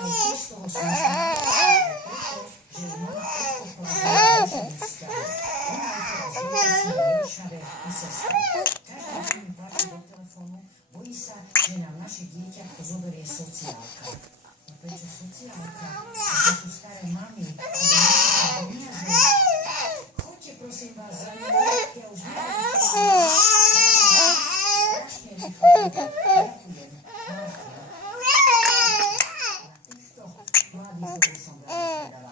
aj tiež z toho som preto, že mama predpokladajú vzťahy. Ona je teraz dočasne riešavé u sestry. Každý deň platí do telefónu, bojí sa, že nám naše dieťatko zoberie sociálka. No prečo sociálka? To sú staré mami, aby našli peniaze. Choďte prosím vás za mňa, ja už neviem, strašne rýchlo. Ďakujem. Na týchto mladých, ktorí som veľmi zvedavá.